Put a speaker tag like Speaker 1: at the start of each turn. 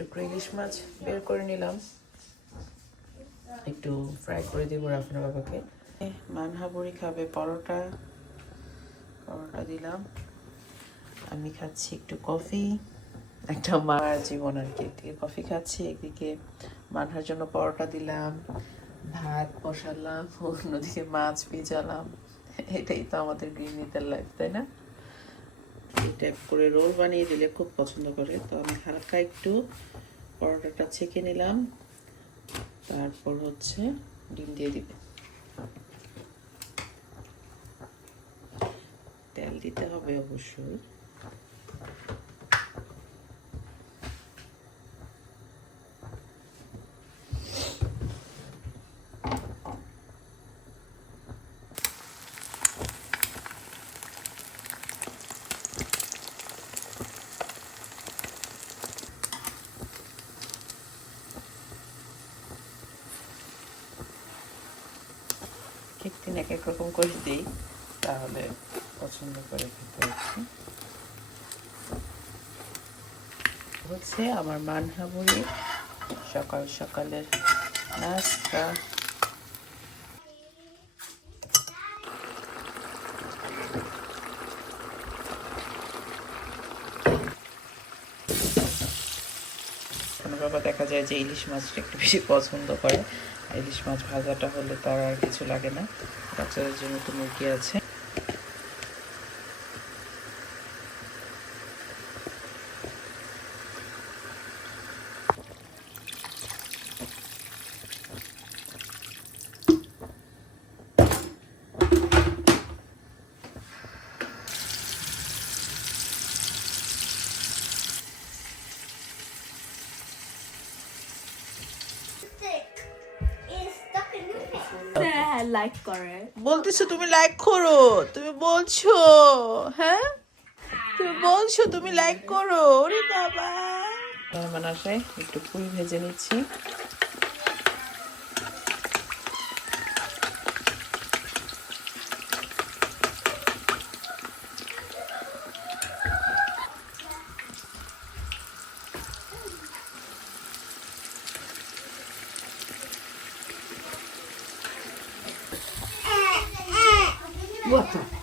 Speaker 1: টুকরো ইলিশ মাছ বের করে নিলাম। একটু ফ্রাই করে দিব রাফিনা বাবাকে। মানহা মানহাবুড়ি খাবে, পরোটা। পরোটা দিলাম। আমি খাচ্ছি একটু কফি। একটা মার জীবন আর কি। একদিকে কফি খাচ্ছি, একদিকে মানহার জন্য পরোটা দিলাম। ভাত বসালাম, অন্যদিকে মাছ ভিজালাম। এটাই তো আমাদের গৃহিণীদের লাইফ তাই না? টাইপ করে রোল বানিয়ে দিলে খুব পছন্দ করে। তো আমি হালকা একটু পরোটাটা ছেঁকে নিলাম। তারপর হচ্ছে ডিম দিয়ে দিবে। তেল দিতে হবে অবশ্যই। একদিন এক এক রকম করে দিই, তাহলে পছন্দ করে খেতে হচ্ছে। হচ্ছে আমার মানহাবুড়ি সকাল সকালের নাস্তা। বাবা দেখা যায় যে ইলিশ মাছটা একটু বেশি পছন্দ করে। ইলিশ মাছ ভাজাটা হলে তার আর কিছু লাগে না। বাচ্চাদের জন্য তো মুরগি আছে।
Speaker 2: লাইক করে
Speaker 1: বলতেছো তুমি লাইক করো তুমি বলছো হ্যাঁ? তুমি বলছো তুমি লাইক করো ওরে বাবা। মেহমান আসে একটু ফুল ভেজে নিচ্ছি।
Speaker 3: What the?